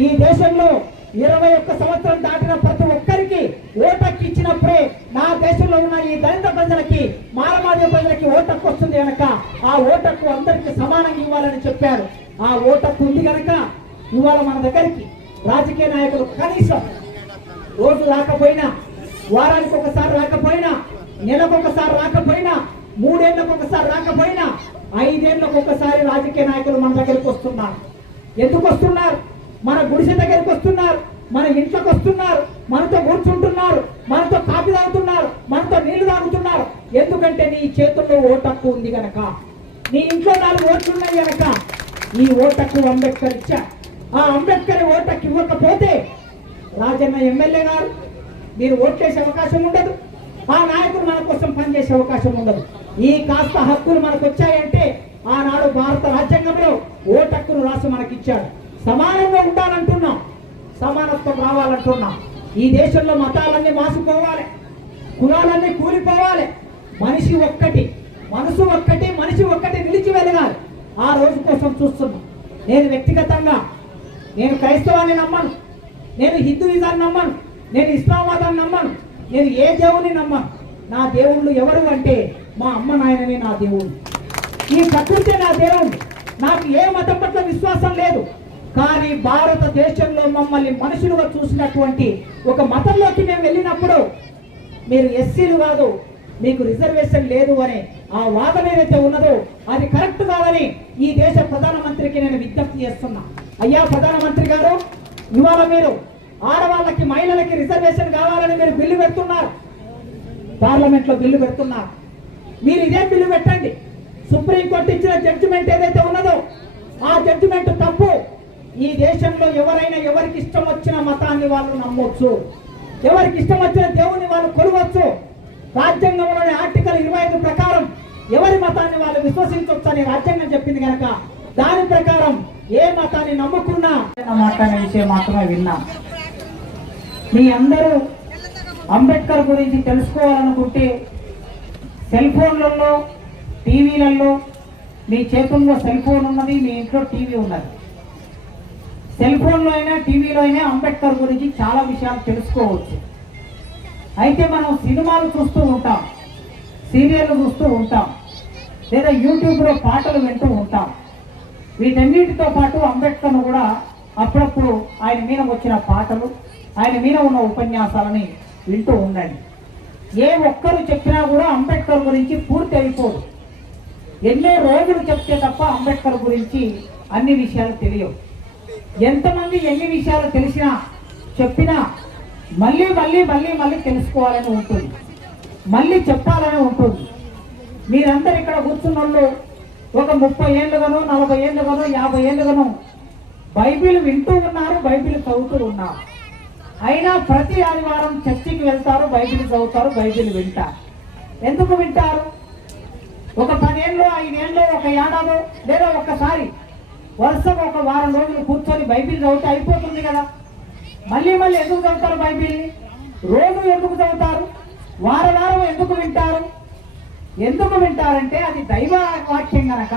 ఈ దేశంలో 21 సంవత్సరం దాటిన ప్రతి ఒక్కరికి ఓటక్కు ఇచ్చినప్పుడే నా దేశంలో ఉన్న ఈ దళిత ప్రజలకి, మాలమాదిగ ప్రజలకి ఓటక్కు వస్తుంది కనుక ఆ ఓటక్కు అందరికీ సమానంగా ఇవ్వాలని చెప్పారు. ఆ ఓటక్కు ఉంది కనుక ఇవాళ మన దగ్గరికి రాజకీయ నాయకులు కనీసం రోజు రాకపోయినా, వారానికి ఒకసారి రాకపోయినా, నెలకు ఒకసారి రాకపోయినా, 3 ఏళ్లకు ఒకసారి రాకపోయినా, 5 ఏళ్లకు ఒకసారి రాజకీయ నాయకులు మన దగ్గరికి వస్తున్నారు. ఎందుకు వస్తున్నారు? మన గుడిసె దగ్గరికి వస్తున్నారు, మన ఇంట్లోకి వస్తున్నారు, మనతో కూర్చుంటున్నారు, మనతో కాఫీ తాగుతున్నారు, మనతో నీళ్లు తాగుతున్నారు. ఎందుకంటే నీ చేతుల్లో ఓటక్కు ఉంది గనక, నీ ఇంట్లో 4 ఓట్లు ఉన్నాయి గనక ఈ ఓటక్కు అంబేద్కర్ ఇచ్చా. ఆ అంబేద్కర్ ఓటక్కు ఇవ్వకపోతే రాజన్న ఎమ్మెల్యే గారు మీరు ఓట్లేసే అవకాశం ఉండదు, ఆ నాయకులు మన కోసం పనిచేసే అవకాశం ఉండదు. ఈ కాస్త హక్కులు మనకు వచ్చాయంటే ఆనాడు భారత రాజ్యాంగంలో ఓటక్కును రాసి మనకిచ్చాడు. సమానంగా ఉండాలంటున్నాం, సమానత్వం రావాలంటున్నాం. ఈ దేశంలో మతాలన్నీ మాసిపోవాలి, కులాలన్నీ కూలిపోవాలి, మనిషి ఒక్కటి, మనసు ఒక్కటి, మనిషి ఒక్కటి నిలిచి వెలగాలి. ఆ రోజు కోసం చూస్తున్నాం. నేను వ్యక్తిగతంగా నేను క్రైస్తవాన్ని నమ్మను, నేను హిందూయిజాన్ని నమ్మను, నేను ఇస్లాం మతాన్ని నమ్మను, నేను ఏ దేవుని నమ్మను. నా దేవుళ్ళు ఎవరు అంటే మా అమ్మ నాయననే నా దేవుడు, ఈ ప్రకృతి నా దేవుడు. నాకు ఏ మతం పట్ల విశ్వాసం లేదు. కానీ భారతదేశంలో మమ్మల్ని మనుషులుగా చూసినటువంటి ఒక మతంలోకి మేము వెళ్ళినప్పుడు మీరు ఎస్సీలు కాదు, మీకు రిజర్వేషన్ లేదు అనే ఆ వాదన ఏదైతే ఉన్నదో అది కరెక్ట్ కాదని ఈ దేశ ప్రధానమంత్రికి నేను విజ్ఞప్తి చేస్తున్నా. అయ్యా ప్రధానమంత్రి గారు, ఇవాళ మీరు ఆడవాళ్ళకి, మహిళలకి రిజర్వేషన్ కావాలని మీరు బిల్లు పెడుతున్నారు, పార్లమెంట్ లో బిల్లు పెడుతున్నారు. మీరు ఇదే బిల్లు పెట్టండి. సుప్రీంకోర్టు ఇచ్చిన జడ్జిమెంట్ ఏదైతే ఉన్నదో ఆ జడ్జిమెంట్ తప్పు. ఈ దేశంలో ఎవరైనా ఎవరికి ఇష్టం వచ్చిన మతాన్ని వాళ్ళు నమ్మొచ్చు, ఎవరికి ఇష్టం వచ్చిన దేవుని వాళ్ళు కొలవచ్చు. రాజ్యాంగంలోని ఆర్టికల్ 25 ప్రకారం ఎవరి మతాన్ని వాళ్ళు విశ్వసించవచ్చు అని రాజ్యాంగం చెప్పింది కనుక దాని ప్రకారం ఏ మతాన్ని నమ్ముకున్నా మాట్లాడిన విషయం మాత్రమే విన్నా. మీ అందరూ అంబేద్కర్ గురించి తెలుసుకోవాలనుకుంటే సెల్ ఫోన్లలో, టీవీలలో, మీ చేతుల్లో సెల్ ఫోన్ ఉన్నది, మీ ఇంట్లో టీవీ ఉన్నది. సెల్ ఫోన్లో అయినా టీవీలో అయినా అంబేద్కర్ గురించి చాలా విషయాలు తెలుసుకోవచ్చు. అయితే మనం సినిమాలు చూస్తూ ఉంటాం, సీరియళ్ళు చూస్తూ ఉంటాం, లేదా యూట్యూబ్లో పాటలు వింటూ ఉంటాం. వీటన్నిటితో పాటు అంబేద్కర్ను కూడా అప్పుడప్పుడు ఆయన మీద వచ్చిన పాటలు, ఆయన మీద ఉన్న ఉపన్యాసాలని వింటూ ఉండండి. ఏ ఒక్కరు చెప్పినా కూడా అంబేద్కర్ గురించి పూర్తి అయిపోదు. ఎన్నో రోజులు చెప్తే తప్ప అంబేద్కర్ గురించి అన్ని విషయాలు తెలియవు. ఎంతమంది ఎన్ని విషయాలు తెలిసినా చెప్పినా మళ్ళీ మళ్ళీ మళ్ళీ మళ్ళీ తెలుసుకోవాలని ఉంటుంది, మళ్ళీ చెప్పాలని ఉంటుంది. మీరందరూ ఇక్కడ కూర్చున్న వాళ్ళు ఒక 30 ఏళ్ళుగానో 40 ఏళ్ళుగానో 50 ఏళ్ళుగానో బైబిల్ వింటూ ఉన్నారు, బైబిల్ చదువుతూ ఉన్నారు. అయినా ప్రతి ఆదివారం చర్చికి వెళ్తారు, బైబిల్ చదువుతారు, బైబిల్ వింటారు. ఎందుకు వింటారు? ఒక 10 ఏళ్ళు, 5 ఏళ్ళు, ఒక ఏడాదో లేదా ఒక్కసారి వరుసగా ఒక వారం రోజులు కూర్చొని బైబిల్ చదివితే అయిపోతుంది కదా. మళ్ళీ మళ్ళీ ఎందుకు చదువుతారు బైబిల్ని? రోజు ఎందుకు చదువుతారు? వారం ఎందుకు వింటారు? ఎందుకు వింటారంటే అది దైవ వాక్యం గనక,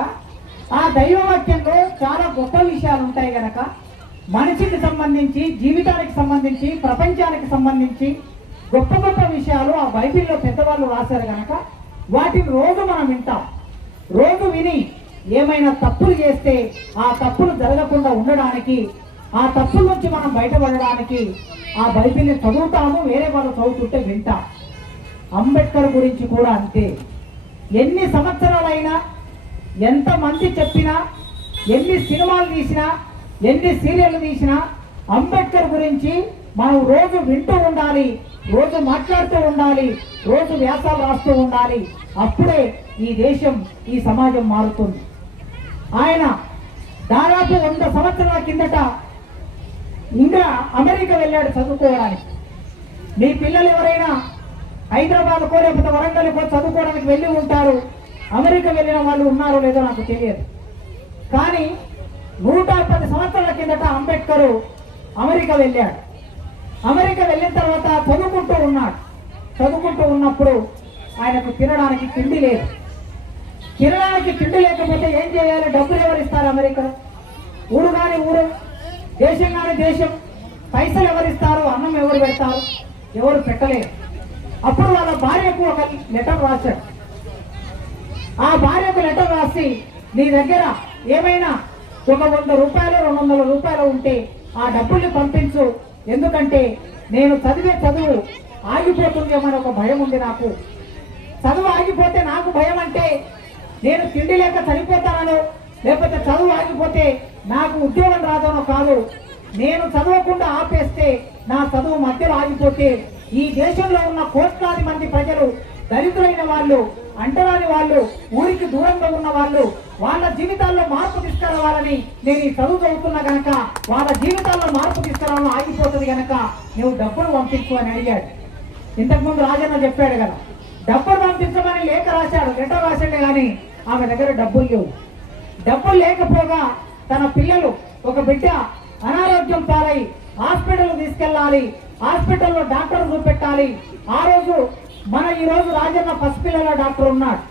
ఆ దైవ వాక్యంలో చాలా గొప్ప విషయాలు ఉంటాయి గనక, మనిషికి సంబంధించి, జీవితానికి సంబంధించి, ప్రపంచానికి సంబంధించి గొప్ప గొప్ప విషయాలు ఆ బైబిల్లో పెద్దవాళ్ళు రాశారు గనక వాటిని రోజు మనం వింటాం. రోజు విని ఏమైనా తప్పులు చేస్తే ఆ తప్పులు జరగకుండా ఉండడానికి, ఆ తప్పుల నుంచి మనం బయటపడడానికి ఆ బైబిల్ని చదువుతాము, వేరే వాళ్ళు చదువుతుంటే వింటాం. అంబేద్కర్ గురించి కూడా అంతే. ఎన్ని సంవత్సరాలైనా, ఎంతమంది చెప్పినా, ఎన్ని సినిమాలు తీసినా, ఎన్ని సీరియళ్ళు తీసినా అంబేద్కర్ గురించి మనం రోజు వింటూ ఉండాలి, రోజు మాట్లాడుతూ ఉండాలి, రోజు వ్యాసాలు రాస్తూ ఉండాలి. అప్పుడే ఈ దేశం, ఈ సమాజం మారుతుంది. ఆయన దాదాపు 100 సంవత్సరాల కిందట ఇంకా అమెరికా వెళ్ళాడు చదువుకోవడానికి. మీ పిల్లలు ఎవరైనా హైదరాబాద్కో లేకపోతే వరంగల్కో చదువుకోవడానికి వెళ్ళి ఉంటారు. అమెరికా వెళ్ళిన వాళ్ళు ఉన్నారో లేదో నాకు తెలియదు. కానీ 110 సంవత్సరాల కిందట అంబేద్కర్ అమెరికా వెళ్ళాడు. అమెరికా వెళ్ళిన తర్వాత చదువుకుంటూ ఉన్నాడు. చదువుకుంటూ ఉన్నప్పుడు ఆయనకు తినడానికి తిండి లేదు. తినడానికి తిండి లేకపోతే ఏం చేయాలి? డబ్బులు ఎవరు ఇస్తారు అమెరికాలో? ఊరు కానీ ఊరు, దేశం కానీ దేశం. పైసలు ఎవరిస్తారు? అన్నం ఎవరు పెడతారు? ఎవరు పెట్టలేరు. అప్పుడు వాళ్ళ భార్యకు ఒక లెటర్ రాశాడు. ఆ భార్యకు లెటర్ రాసి, నీ దగ్గర ఏమైనా ఒక 100 రూపాయలు 200 రూపాయలు ఉంటే ఆ డబ్బుల్ని పంపించు, ఎందుకంటే నేను చదివే చదువు ఆగిపోతుందేమని ఒక భయం ఉంది నాకు. చదువు ఆగిపోతే నాకు భయం అంటే నేను తిండి లేక చనిపోతానో, లేకపోతే చదువు ఆగిపోతే నాకు ఉద్యోగం రాదనో కాదు. నేను చదవకుండా ఆపేస్తే, నా చదువు మధ్యలో ఆగిపోతే ఈ దేశంలో ఉన్న కోట్లాది మంది ప్రజలు, దరిద్రులైన వాళ్ళు, అంటరాని వాళ్ళు, ఊరికి దూరంగా ఉన్న వాళ్ళు, వాళ్ళ జీవితాల్లో మార్పు తీసుకురావాలని నేను ఈ చదువు చదువుతున్నా గనక వాళ్ళ జీవితాల్లో మార్పు తీసుకురావడం ఆగిపోతుంది గనక నువ్వు డబ్బులు పంపించు అని అడిగాడు. ఇంతకుముందు రాజన్న చెప్పాడు కదా, డబ్బులు పంపించమని లేఖ రాశాడు, లెటర్ రాశాడు. కానీ ఆమె దగ్గర డబ్బులు లేవు. డబ్బులు లేకపోగా తన పిల్లలు, ఒక బిడ్డ అనారోగ్యం పాలై హాస్పిటల్ తీసుకెళ్ళాలి, హాస్పిటల్లో డాక్టర్ చూపెట్టాలి. ఆ రోజు ఈ రోజు రాజన్న పసిపిల్లల డాక్టర్ ఉన్నాడు,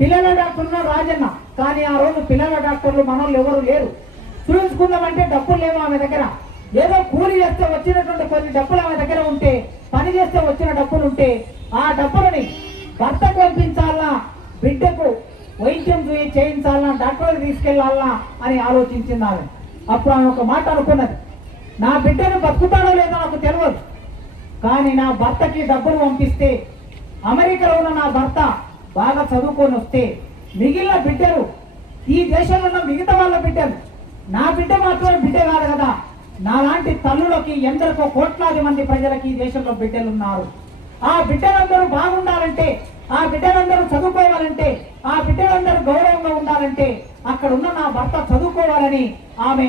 పిల్లల డాక్టర్ ఉన్నాడు రాజన్న. కానీ ఆ రోజు పిల్లల డాక్టర్లు మనోళ్ళు ఎవరు లేరు. చూపించుకుందామంటే డబ్బులు లేవు ఆమె దగ్గర. ఏదో కూలి చేస్తే వచ్చినటువంటి కొన్ని డబ్బులు ఆమె దగ్గర ఉంటే, పని చేస్తే వచ్చిన డబ్బులు ఉంటే ఆ డబ్బులని భర్తకు పంపించాలన్నా, బిడ్డకు వైద్యం చేయించాలన్నా, డాక్టర్కి తీసుకెళ్లాలన్నా అని ఆలోచించింది ఆమె. అప్పుడు ఆమె ఒక మాట అనుకున్నది, నా బిడ్డను బతుకుతాడో లేదో నాకు తెలియదు, కానీ నా భర్తకి డబ్బులు పంపిస్తే, అమెరికాలో ఉన్న నా భర్త బాగా చదువుకొని వస్తే మిగిలిన బిడ్డలు, ఈ దేశంలో ఉన్న మిగతా వాళ్ళ బిడ్డలు, నా బిడ్డ మాత్రమే బిడ్డ కాదు కదా, నాలాంటి తల్లులకి ఎందరికో కోట్లాది మంది ప్రజలకి ఈ దేశంలో బిడ్డలు ఉన్నారు. ఆ బిడ్డలందరూ బాగుండాలంటే, ఆ బిడ్డలందరూ చదువుకోవాలంటే, ఆ బిడ్డలందరూ గౌరవంగా ఉండాలంటే అక్కడ ఉన్న నా భర్త చదువుకోవాలని ఆమె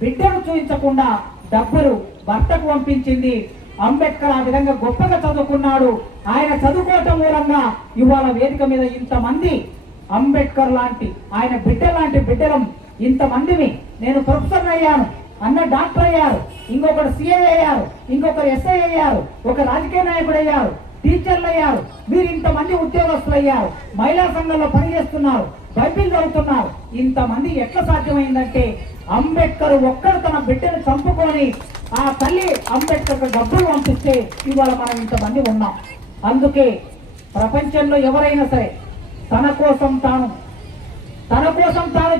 బిడ్డను చూపించకుండా డబ్బులు భర్తకు పంపించింది. అంబేద్కర్ ఆ విధంగా గొప్పగా చదువుకున్నాడు. ఆయన చదువుకోవటం మూలంగా ఇవాళ వేదిక మీద ఇంతమంది అంబేద్కర్ లాంటి, ఆయన బిడ్డ లాంటి బిడ్డలం ఇంతమందిని నేను ప్రొఫెసర్ అయ్యాను, అన్న డాక్టర్ అయ్యారు, ఇంకొకరు సిఐ అయ్యారు, ఇంకొకరు ఎస్ఐ అయ్యారు, ఒక రాజకీయ నాయకుడు అయ్యారు, టీచర్లు అయ్యారు, మీరు ఇంతమంది ఉద్యోగస్తులు అయ్యారు, మహిళా సంఘంలో పనిచేస్తున్నారు, బైబిల్ చదువుతున్నారు. ఇంతమంది ఎట్లా సాధ్యమైందంటే అంబేద్కర్ ఒక్కడు తన బిడ్డను చంపుకొని ఆ తల్లి అంబేద్కర్ డబ్బులు పంపిస్తే ఇవాళ మనం ఇంతమంది ఉన్నాం. అందుకే ప్రపంచంలో ఎవరైనా సరే తన కోసం తాను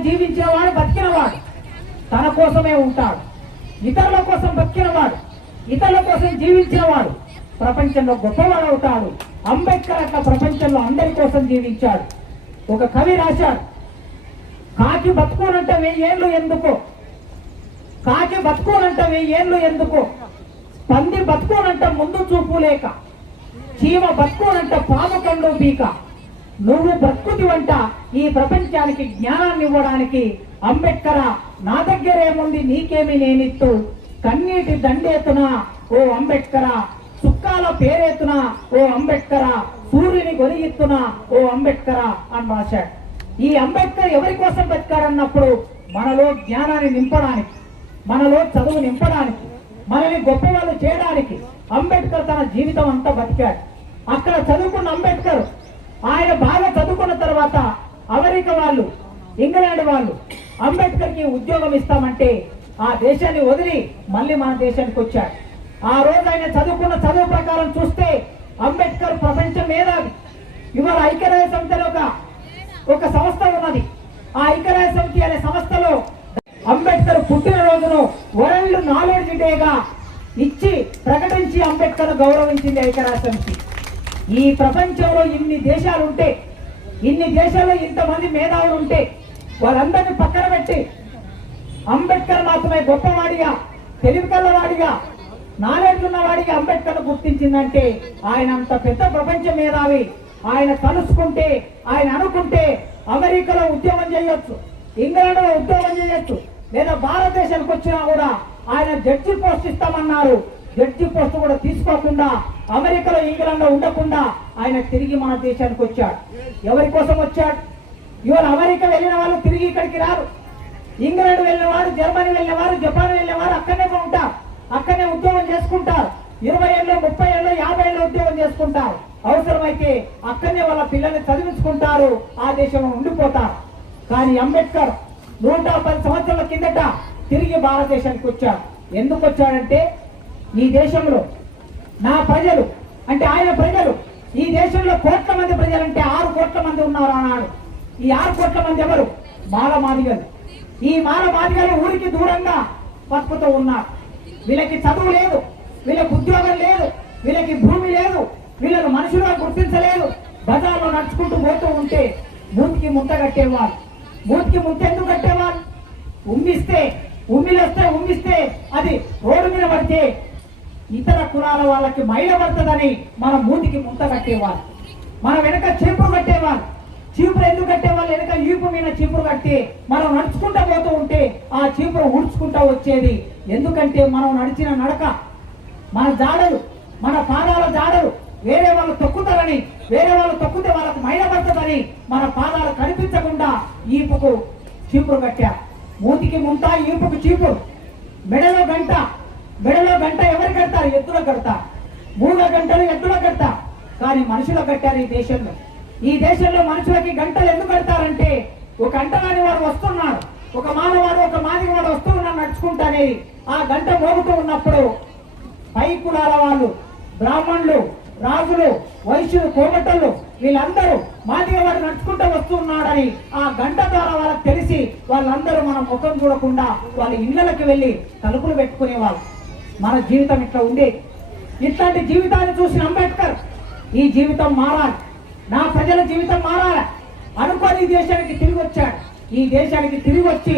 జీవించిన వాడు, బతికినవాడు తన కోసమే ఉంటాడు. ఇతరుల కోసం బతికినవాడు, ఇతరుల కోసం జీవించిన వాడు ప్రపంచంలో గొప్పవాడు అవుతాడు. అంబేద్కర్ అట్లా ప్రపంచంలో అందరి కోసం జీవించాడు. ఒక కవి రాశాడు, కాకి బతుకోనంట 1000 ఏళ్ళు ఎందుకో, కాకి బతుకోనంట 1000 ఏళ్ళు ఎందుకో, పంది బతుకోనంట ముందు చూపు లేక, చీమ బతుకోనంట పాము కండు పీక, నువ్వు బ్రతుకుతివంట ఈ ప్రపంచానికి జ్ఞానాన్ని ఇవ్వడానికి. అంబేద్కర్ నా దగ్గరేముంది నీకేమి నేనిత్తు, కన్నీటి దండేతున ఓ అంబేద్కర్, సుక్కాల పేరేతున ఓ అంబేద్కర్, సూర్యుని గొరిగిత్తున ఓ అంబేద్కర్ అని రాశాడు. ఈ అంబేద్కర్ ఎవరి కోసం బతికాడన్నప్పుడు మనలో జ్ఞానాన్ని నింపడానికి, మనలో చదువు నింపడానికి, మనల్ని గొప్పవాళ్ళు చేయడానికి అంబేద్కర్ తన జీవితం అంతా బతికాడు. అక్కడ చదువుకున్న అంబేద్కర్ ఆయన బాగా చదువుకున్న తర్వాత అమెరికా వాళ్ళు, ఇంగ్లాండ్ వాళ్ళు అంబేద్కర్కి ఉద్యోగం ఇస్తామంటే ఆ దేశాన్ని వదిలి మళ్ళీ మన దేశానికి వచ్చాడు. ఆ రోజు ఆయన చదువుకున్న చదువు ప్రకారం చూస్తే అంబేద్కర్ ప్రపంచం మేధావి. ఇవాళ ఐక్యరాజ్య సమితిలో ఒక సంస్థ ఉన్నది. ఆ ఐక్యరాజ్య సమితి అనే సంస్థలో అంబేద్కర్ పుట్టినరోజును వరల్డ్ నాలెడ్జ్ డేగా ఇచ్చి ప్రకటించి అంబేద్కర్ గౌరవించింది ఐక్యరాజ్య సమితి. ఈ ప్రపంచంలో ఇన్ని దేశాలు ఉంటే, ఇన్ని దేశాల్లో ఇంతమంది మేధావులు ఉంటే వాళ్ళందరినీ పక్కన పెట్టి అంబేద్కర్ మాత్రమే గొప్పవాడిగా, తెలివికల్లవాడిగా, నాలెడ్జ్ ఉన్నవాడిగా అంబేద్కర్ గుర్తించిందంటే ఆయన అంత పెద్ద ప్రపంచ మేధావి. ఆయన కలుసుకుంటే, ఆయన అనుకుంటే అమెరికాలో ఉద్యోగం చేయొచ్చు, ఇంగ్లాండ్లో ఉద్యోగం చేయొచ్చు, లేదా భారతదేశానికి వచ్చినా కూడా ఆయన జడ్జి పోస్ట్ ఇస్తామన్నారు. జడ్జి పోస్ట్ కూడా తీసుకోకుండా అమెరికాలో, ఇంగ్లాండ్లో ఉండకుండా ఆయన తిరిగి మన దేశానికి వచ్చాడు. ఎవరి కోసం వచ్చాడు? ఇవాళ అమెరికా వెళ్ళిన వాళ్ళు తిరిగి ఇక్కడికి రారు. ఇంగ్లాండ్ వెళ్ళిన వారు, జర్మనీ వెళ్ళిన వారు, జపాన్ వెళ్ళిన వారు అక్కడనే ఉంటారు, అక్కడనే ఉద్యోగం చేసుకుంటారు. 20 ఏళ్ళు, 30 ఏళ్ళు, 50 ఏళ్ళు ఉద్యోగం చేసుకుంటారు. అవసరమైతే అక్కడనే వాళ్ళ పిల్లల్ని చదివించుకుంటారు, ఆ దేశంలో ఉండిపోతారు. కానీ అంబేద్కర్ 110 సంవత్సరాల కిందట తిరిగి భారతదేశానికి వచ్చాడు. ఎందుకు వచ్చాడంటే ఈ దేశంలో నా ప్రజలు అంటే ఆయన ప్రజలు, ఈ దేశంలో కోట్ల మంది ప్రజలంటే 6 కోట్ల మంది ఉన్నారు అన్నాడు. ఈ 6 కోట్ల మంది ఎవరు? మాలమాదిగలు. ఈ మాలమాదిగలు ఊరికి దూరంగా బతుకుతూ ఉన్నారు. వీళ్ళకి చదువు లేదు, వీళ్ళకి ఉద్యోగం లేదు, వీళ్ళకి భూమి లేదు, వీళ్ళను మనుషులుగా గుర్తించలేదు. బజార్లో నడుచుకుంటూ పోతూ ఉంటే మూతికి ముద్ద కట్టేవాళ్ళు. మూతికి ముద్ద ఎందుకు కట్టేవాళ్ళు? ఉమ్మిస్తే అది రోడ్డు మీద పడితే ఇతర కులాల వాళ్ళకి మైల పడుతుందని మన మూతికి ముద్ద కట్టేవాళ్ళు. మన వెనక చీపురు కట్టేవాళ్ళు. చీపురు ఎందుకు కట్టేవాళ్ళు? వెనక ఈపు మీద చీపురు కట్టి మనం నడుచుకుంటూ పోతూ ఉంటే ఆ చీపురు ఊడ్చుకుంటూ వచ్చేది. ఎందుకంటే మనం నడిచిన నడక, మన జాడలు, మన పాదాల జాడలు వేరే వాళ్ళు తొక్కుతారని, వేరే వాళ్ళు తొక్కితే వాళ్ళకు మైల పడుతుందని మన పాదాలు కనిపించకుండా ఈపుకు చీపురు కట్టారు. మూతికి ముంత, ఈపుకు చీపురు. మెడలో గంట ఎవరు కడతారు? ఎద్దులో కడతారు. 3 గంటలు ఎద్దులో కడతారు. కానీ మనుషులు కట్టారు ఈ దేశంలో మనుషులకి గంటలు ఎందుకు కడతారంటే ఒక గంటలాని వాడు వస్తున్నాడు, ఒక మానవాడు, ఒక మాదిగవాడు వస్తున్నాడు నడుచుకుంటానే. ఆ గంట మోగుతూ ఉన్నప్పుడు పై కులాల వాళ్ళు, బ్రాహ్మణులు, రాజులు, వైశ్యులు, కోమటళ్ళు వీళ్ళందరూ మాదిగవాడు నడుచుకుంటూ వస్తున్నాడని ఆ గంట ద్వారా వాళ్ళకి తెలిసి వాళ్ళందరూ మన ముఖం చూడకుండా వాళ్ళ ఇళ్లకి వెళ్ళి తలుపులు పెట్టుకునేవాళ్ళు. మన జీవితం ఇట్లా ఉండేది. ఇట్లాంటి జీవితాన్ని చూసిన అంబేద్కర్ ఈ జీవితం మారాలి, నా ప్రజల జీవితం మారాలి అనుకొని ఈ దేశానికి తిరిగి వచ్చాడు. ఈ దేశానికి తిరిగి వచ్చి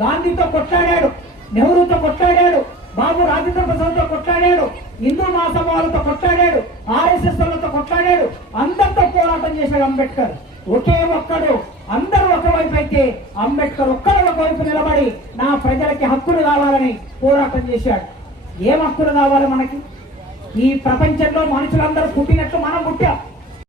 గాంధీతో కొట్లాడాడు, నెహ్రూతో కొట్లాడాడు, బాబు రాజేంద్ర ప్రసాద్తో కొట్లాడాడు, హిందూ మహాసభలతో కొట్లాడాడు, RSS లతో కొట్లాడాడు, అందరితో పోరాటం చేశాడు అంబేద్కర్. ఒకే ఒక్కడు, అందరూ ఒకవైపు అయితే అంబేద్కర్ ఒక్కరు ఒకవైపు నిలబడి నా ప్రజలకి హక్కులు కావాలని పోరాటం చేశాడు. ఏం హక్కులు కావాలి మనకి? ఈ ప్రపంచంలో మనుషులందరూ పుట్టినట్టు మనం పుట్టాం.